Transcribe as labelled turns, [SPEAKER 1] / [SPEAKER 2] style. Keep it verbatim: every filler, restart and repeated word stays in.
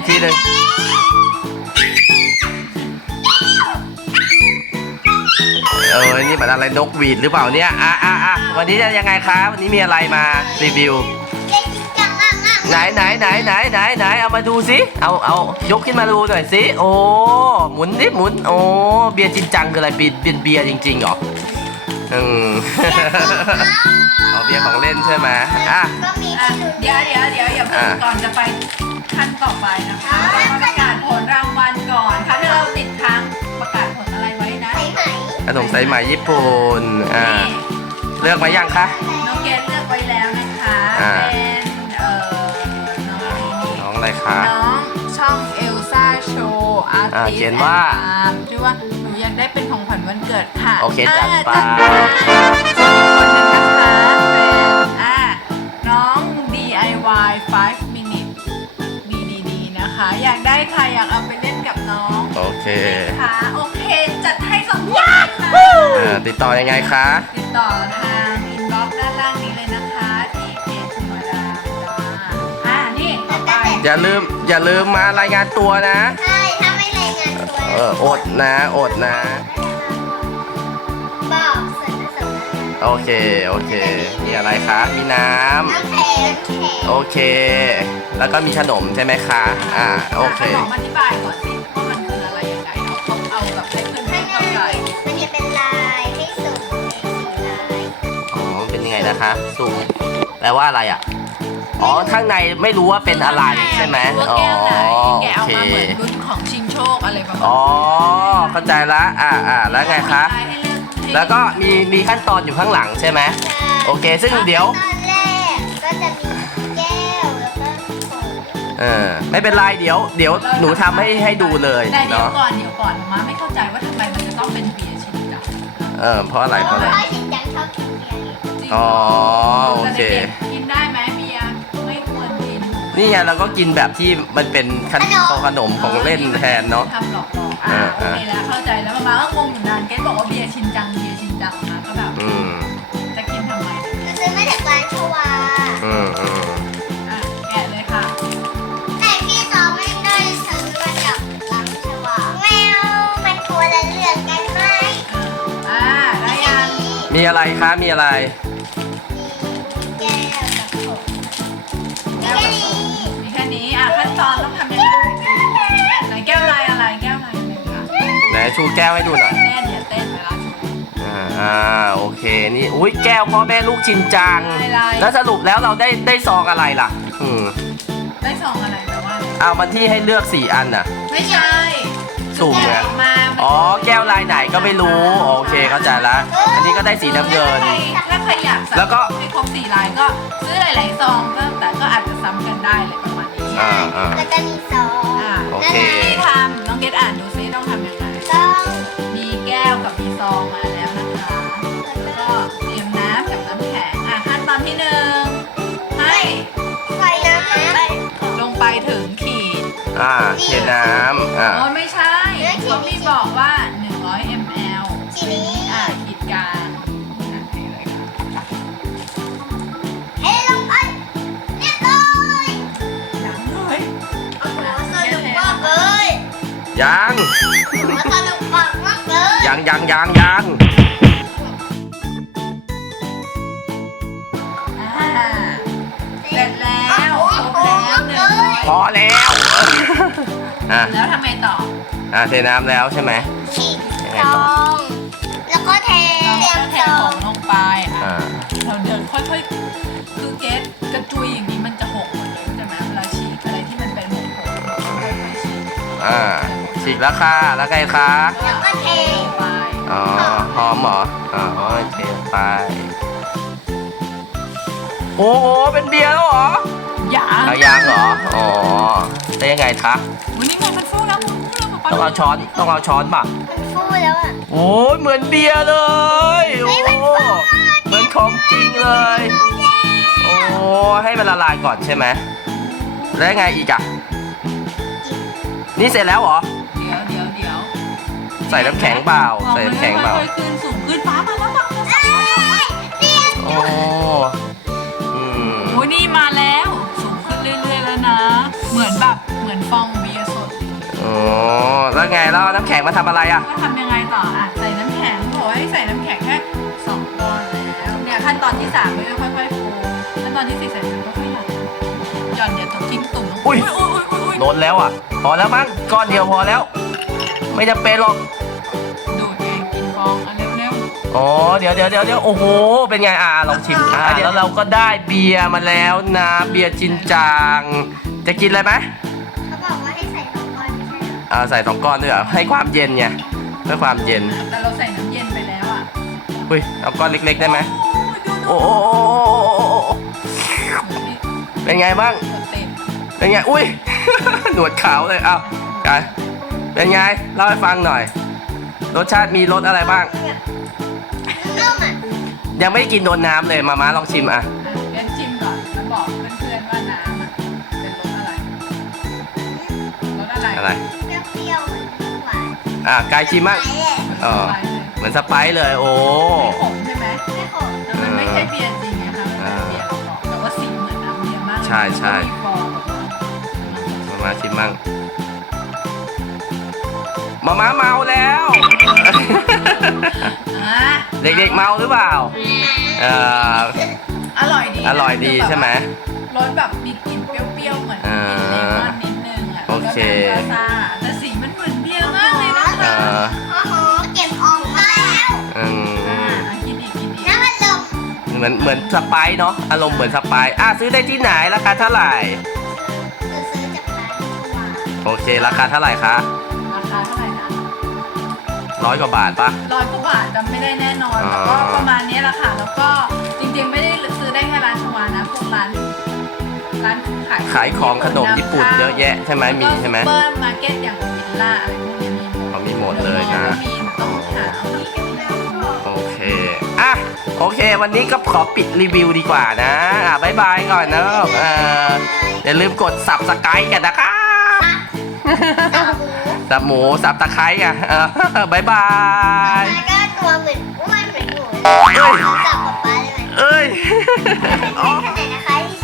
[SPEAKER 1] กทีหนึ่งเออนี่มันอะไรนกหวีดหรือเปล่าเนี่ยอ่ะอ่ะอ่ะวันนี้จะยังไงคะวันนี้มีอะไรมารีวิวไหนไหนไหนไหนไหนไหนเอามาดูสิเอาเอายกขึ้นมาดูหน่อยสิโอ้หมุนดิหมุนโอ้เบียร์จริงจังคืออะไรเป็นเป็นเบียร์จริงๆเหรออืมเอาเบียร์ของเล่นใช่ไหมอ่ะ
[SPEAKER 2] อ่ะเดี๋ยวเดี๋ยวเดี๋ยวอย่าเพิ่งก่อนจะไปขั้นต่อไปนะคะเรามาประกาศผลรางวัลก่อนค่ะที่เราติดค้างประกาศผลอะไรไว้นะ
[SPEAKER 1] ขนมสายไหมญี่ปุ่นอ่าเลือกมายังคะ
[SPEAKER 2] น้องเกดเลือกไว้แล้วนะคะ
[SPEAKER 1] อ่า
[SPEAKER 2] เป็นเอ่อน้องนี่
[SPEAKER 1] น้องอะไรคะ
[SPEAKER 2] น้องช่องเอลซ่าโชว์อาร์
[SPEAKER 1] อ่า
[SPEAKER 2] ติส
[SPEAKER 1] เขียนว่า
[SPEAKER 2] ชื่อว่าหนูอยากได้เป็นของขวัญวันเกิดค่ะ
[SPEAKER 1] โอเคจัดไป
[SPEAKER 2] อ่าจัดไปส่วนอีกคนนึงนะคะเป็นอ่าน้อง ดี ไอ วาย five minute ดี ดี ดี นะคะ อยากได้ค่ะอยากเอาไปเล่นกับน้อง
[SPEAKER 1] โอเค
[SPEAKER 2] ค่ะโอเคจัดให้สองอย่างค่ะ
[SPEAKER 1] อ่าติดต่อยังไงคะ
[SPEAKER 2] ติดต่อทางอินบ็อกซ์ด้านล่างนี้เลยนะคะที่เพจธรรมดาอ่านี่ต่อไป
[SPEAKER 1] อย่าลืมอย่าลืมมารายงานตัวนะ
[SPEAKER 3] ใช่ถ้าไม่รายงานตัว
[SPEAKER 1] เอออดนะอดนะ
[SPEAKER 3] บอกส่วนผสม
[SPEAKER 1] โอเคโอเคมีอะไรคะมีน้
[SPEAKER 3] น้ำแข็งแข็ง
[SPEAKER 1] ำโอเค แล้วก็มีขนมใช่ไหมคะอ่าโอเค
[SPEAKER 2] ขนมอธิบายก่อนสิว่ามันคืออะไรยังไงเอาเอาแบบให้เพื่อน
[SPEAKER 3] ข้า
[SPEAKER 2] ๆ
[SPEAKER 3] งใน
[SPEAKER 2] เข้าใจ
[SPEAKER 3] มันจะเป็นลายให้สุ่มในสีลาย
[SPEAKER 1] อ๋อเป็นยังไงนะคะสุ่มแปลว่าอะไรอ่ะอ๋อข้างในไม่รู้ว่าเป็นอะไรใช่ไหม
[SPEAKER 2] ว่า
[SPEAKER 1] อ๋อ
[SPEAKER 2] แก้วไหน
[SPEAKER 1] โอ
[SPEAKER 2] แกเอา
[SPEAKER 1] เค
[SPEAKER 2] มาเหมือนรุ่นของชิงโชคอะไรประมาณ
[SPEAKER 1] อ๋อเข้าใจละอ่าอ่าแล้วไงคะ
[SPEAKER 2] ให้เลือกให้
[SPEAKER 1] แล้วก็มีมีขั้นตอนอยู่ข้างหลังใช่ไหมโอเค ซึ่งเดี๋ยว
[SPEAKER 3] ตอนแรกก็จะมีแก้วแล้วก็ผง
[SPEAKER 1] เออไม่เป็นไรเดี๋ยวเดี๋ยวหนูทำให้ให้ดูเลย
[SPEAKER 2] แต่เดี๋ยว
[SPEAKER 1] เนาะ
[SPEAKER 2] ก่อนเดี๋ยวก่อนมาไม่เข้าใจว่าทำไมมันจะต้องเป็นเบียร์ชินจัง
[SPEAKER 1] เออเพราะอะไรเพราะอะไร
[SPEAKER 3] เพราะชินจังชอบกินเบียร์ไง
[SPEAKER 2] จริง
[SPEAKER 1] อ๋อโอเค
[SPEAKER 2] แต่ด็กๆกินได้ไหมเบียร์ไม่ควรกิน
[SPEAKER 1] นี่ไงเราก็กินแบบที่มันเป็นขนมขนมของเล่นแทนเนาะ
[SPEAKER 2] ทำหลอกๆอ่าโอเคแล้วเข้าใจแล้วมาก็งงอยู่นานเกดบอกว่าเบียร์ชินจังเบียร์ชินจังนะก็แบบ
[SPEAKER 1] อืม
[SPEAKER 2] จะกินทำไม
[SPEAKER 3] จะซื้อมาจากร้านชวา
[SPEAKER 1] อืมอืม
[SPEAKER 2] อ่ะแกะเลยค่ะ
[SPEAKER 3] แต่พี่สองไม่ได้ซื้อมาจากร้านชวาแมวมันคนละเรื่องกันไหม
[SPEAKER 2] อ่าได้ยัง
[SPEAKER 1] มีอะไรคะมีอะไร
[SPEAKER 3] มีแก้วกับผง
[SPEAKER 2] แก้ว
[SPEAKER 3] แค่
[SPEAKER 2] แบบ
[SPEAKER 3] นี้
[SPEAKER 2] มีแค่นี้อ่ะขั้นตอนต้องทำยังไงไหนแก้วลายอะไรแก้วลายอะไรคะ
[SPEAKER 1] ไหนชูแก้วให้ดูหน่อย
[SPEAKER 2] เต้นอย่าเต้นเวลาชู
[SPEAKER 1] อ่าอ่าโอเคนี่อุ้ยแก้วพ่อแม่ลูกชินจัง
[SPEAKER 2] ลาย
[SPEAKER 1] แล้วสรุปแล้วเราได้ได้ซองอะไรล่ะอืม
[SPEAKER 2] ได้ซองอะไรแปลว่าอะไร
[SPEAKER 1] เอามันที่ให้เลือกสี่อันน่ะ
[SPEAKER 2] ไม่ใช่
[SPEAKER 1] สุ่มไง
[SPEAKER 2] แกะออกมามัน
[SPEAKER 1] อ๋อแก้วลายไหนก็ไม่รู้โอเคเข้าใจละอันนี้ก็ได้สีน้ำเงิน
[SPEAKER 2] ถ้าใครอยากสั่ง
[SPEAKER 1] แล้วก็
[SPEAKER 2] ให้ครบสี่ลายก็ซื้อหลายๆซองก็แต่ก็อาจจะซ้ำกันได้เลยประมาณนี้
[SPEAKER 1] อ่าอ่า
[SPEAKER 3] แล้วก็มีซอง
[SPEAKER 2] อ่า
[SPEAKER 1] โอเค
[SPEAKER 2] ที่ทำน้องเกดอ่านดูซิต้องทำยังไง
[SPEAKER 3] ต้อง
[SPEAKER 2] มีแก้วกับมีซองมาแล้วนะคะ แล้วก็เตรียมน้ำกับน้ำแข็งอ่ะขั้นตอนที่หนึ่งให้
[SPEAKER 3] ใส่น้ำไป
[SPEAKER 2] ลงไปถึงขีด
[SPEAKER 1] อ่าเทน้ำอ่า
[SPEAKER 2] อ๋อไม่ใช่เขามีบอกว่า หนึ่งร้อยมิลลิลิตร
[SPEAKER 3] ทีนี้
[SPEAKER 2] อ่ะขีดกลางอ่ะเทเลยค่ะ
[SPEAKER 3] เอ้ลงไปเรียบร้อย
[SPEAKER 2] ยังเลย
[SPEAKER 3] โอ้โหสนุกมากเลย
[SPEAKER 1] ยัง
[SPEAKER 3] โอ้โหสนุกมากมากเลย
[SPEAKER 1] ยังยังยังยัง
[SPEAKER 2] อ่าเสร็จแล้วครบแล้วหนึ่งร้อย
[SPEAKER 1] พอแล้วอ่ะ
[SPEAKER 2] แล้วทำไมต่อ
[SPEAKER 1] อ่ะเทน้ำแล้วใช่ไหม
[SPEAKER 3] ฉีกซองแล้วก็เท
[SPEAKER 2] เรา
[SPEAKER 3] เตรียม
[SPEAKER 2] ก็เท
[SPEAKER 3] ซอ
[SPEAKER 2] ของ งลงไปอ่ะ
[SPEAKER 1] อ่า
[SPEAKER 2] เราเดินค่อยๆ คือเกสกระจุยอย่างนี้มันจะหกหมดเลยใช่ไหมเวลาฉีกอะไรที่มันเป็นหกหกค่อยๆฉีก
[SPEAKER 1] อ่าฉีกแล้วค่ะแล้วไงคะ
[SPEAKER 3] แล้วก็เท
[SPEAKER 2] ลงไป
[SPEAKER 1] อ๋อหอมเหรออ๋อเทไปโอ้โหเป็นเบียร์แล้วเหรอ
[SPEAKER 2] อย่า
[SPEAKER 1] เอายางเหรออ๋อได้ยังไงคะ
[SPEAKER 2] วันนี้ไงมันฟูแล้วมันฟูแล้วมัน
[SPEAKER 1] ต้องเอาช้อนต้องเอาช้อนป่ะ
[SPEAKER 3] มันฟูแล้วอ่ะ
[SPEAKER 1] โอ้ยเหมือนเบียร์เลยโอ้เหมือนของจริงเลยโอ้ให้มันละลายก่อนใช่ไหมแล้วยังไงอีกอ่ะนี่เสร็จแล้วเหรอ
[SPEAKER 2] เดี๋ยวเดี๋ยวเดี๋ยว
[SPEAKER 1] ใส่น้ำแข็งเปล่าใส่น้ำแข็งเปล่า
[SPEAKER 2] ค่อยๆขึ้นสูงขึ้นฟ้ามาแล้วมาแล้ว
[SPEAKER 3] เรียบ
[SPEAKER 1] โอ้อืม
[SPEAKER 2] โอ้ยนี่มาแล้วสูงขึ้นเรื่อยๆแล้วนะ เหมือนแบบเหมือนฟองเบียร์สด
[SPEAKER 1] อ๋อแล้วไงแล้วเอาน้ำแข็งมาทำอะไรอ่ะ
[SPEAKER 2] ก็ทำยังไงต่ออ่ะใส่น้ำแข็งบอกว่าให้ใส่น้ำแข็งแค่สองก้อนแล้วเนี่ยขั้นตอนที่สามก็ค่อยๆฟูขั้นตอนที่สี่ใส่ถุงก็ค่อยหย่อนหย่อนเดี๋ยวต้องทิ้งตุ่ม
[SPEAKER 1] อุ้ย
[SPEAKER 2] อุ้ยอุ้ยอุ้ยอุ้ย
[SPEAKER 1] ล้นแล้วอ่ะ พอแล้วมั้งก้อนเดียวพอแล้ว ไม่จำเป็นหรอก
[SPEAKER 2] ดูดเองกินฟองอันเร็ว
[SPEAKER 1] อ๋อเดี๋ยวเดี๋ยวเดี๋ยวเดี๋ยวโอ้โหเป็นไงอ่ะลองชิมอ่ะเดี๋ยวเราก็ได้เบียร์มาแล้วนะเบียร์จินจางจะกินเลยไหม
[SPEAKER 3] เขาบอกว่าให้ใส่สองก้อนไม่ใช่เหรอ
[SPEAKER 1] อ่าใส่สองก้อนด้วยเหรอให้ความเย็นไงเพื่อความเย็น
[SPEAKER 2] ๆแต่เราใส่น้ำเย็นไปแล้วอ่ะ
[SPEAKER 1] อุ้ยเอาก้อนเล็กๆได้ไหม
[SPEAKER 2] โอ้ยดู
[SPEAKER 1] โอ้โห
[SPEAKER 2] ดูนี่
[SPEAKER 1] เป็นไงบ้าง
[SPEAKER 2] สเต็ป
[SPEAKER 1] เป็นไงอุ้ย หนวดขาวเลยเอ้ากันเป็นไงเล่าให้ฟังหน่อย รสชาติมีรสอะไรบ้าง
[SPEAKER 3] แบบนุ่มๆอ่ะ
[SPEAKER 1] ยังไม่ได้กินโดนน้ำเลยมาม่าลองชิมอ่ะ
[SPEAKER 2] อ่ะเดี๋ยวชิมก่อนแล้วบอกเพื่อนๆว่าน้ำอ่ะเป็นรสอะไรรสอะไร
[SPEAKER 1] อะไร
[SPEAKER 3] เปรี้ยวๆเหมือนหวาน
[SPEAKER 1] อ่ะกายชิม
[SPEAKER 3] ไหล
[SPEAKER 1] มั่ง
[SPEAKER 3] เลย
[SPEAKER 1] เออ
[SPEAKER 2] อะไรเลย
[SPEAKER 1] เหมือนสไปซ์เลย โอ้
[SPEAKER 2] ไม่ขมใช่ไหม
[SPEAKER 3] ไม่ขม
[SPEAKER 2] แต่มันไม่ใช่เบียร์จริงนะคะมันเป็นเบียร์หลอกๆแต่ว่าสีเหมือนน้ำเบียร์มากเลย
[SPEAKER 1] ใช่ใช่
[SPEAKER 2] มีฟองแบบว่า
[SPEAKER 1] มาม่าชิมมั่งมาม่าเมาแล้ว
[SPEAKER 2] อ่ะ
[SPEAKER 1] เด็กๆเมาหรือเปล่าเออ
[SPEAKER 2] อร่อยดีนะ
[SPEAKER 1] อร่อยดีใช่ไหม
[SPEAKER 2] รสแบบมีกลิ่นเปรี้ยวๆเหมือนกลิ่นเลมอนนิดนึงอ่ะ
[SPEAKER 1] โอเค
[SPEAKER 2] แล้วก็น้ำซ่าๆแต่สีมันเหมือนเบียร์มากเลยนะ
[SPEAKER 1] เอ
[SPEAKER 2] คะ
[SPEAKER 1] อ
[SPEAKER 3] โอ้โหเก็บออกมาแล้ว
[SPEAKER 1] อื
[SPEAKER 2] อ่าม อ่ะกินอีกกินอีก
[SPEAKER 3] น้ำมันลม
[SPEAKER 1] เหมือนเหมือนสไปซ์เนาะอารมณ์เหมือนสไปซ์อ่ะซื้อได้ที่ไหนราคาเท่าไหร่
[SPEAKER 3] ซื้อซื้อจากร้านสว่าง
[SPEAKER 1] โอเคราคาเท่าไหร่คะ
[SPEAKER 2] ราคาเท่าไหร่นะ
[SPEAKER 1] ร้อยกว่าบาทปะ
[SPEAKER 2] ร้อยกว่าบาทจำไม่ได้แน่นอน
[SPEAKER 1] อ๋อ
[SPEAKER 2] แต่ก็ประมาณนี้แหละค่ะแล้วก็จริงๆไม่ได้ซื้อได้แค่ร้านชวานะพวกร้านร้านขาย
[SPEAKER 1] ขายของขนมญี่ปุ่นเยอะแยะใช่ไหมมีใช่ไหม
[SPEAKER 2] ซุปเปอร์มาร์เก็ตอย่างวิลล่าอะไรพวกนี้มีหมด
[SPEAKER 1] เขามีหมดเลยนะ
[SPEAKER 2] แล้วก็มีต้องหาเอาที่กันนะ
[SPEAKER 1] โอเค อ่ะ โอเค วันนี้ก็ขอปิดรีวิวดีกว่านะ อ่ะบายบายก่อนนะเอออย่าลืมกดสับสไครต์กันนะคะ
[SPEAKER 3] ตาหู
[SPEAKER 1] สับหมูสับตะไคร้กันเออบายบาย
[SPEAKER 3] แล้วก็ตัวเหมือนอ้วนเหมือนหมู
[SPEAKER 1] เอ้ย
[SPEAKER 3] จับป๊าป๊าได้ไหม
[SPEAKER 1] เอ้ย
[SPEAKER 3] ขนาดนะคะที่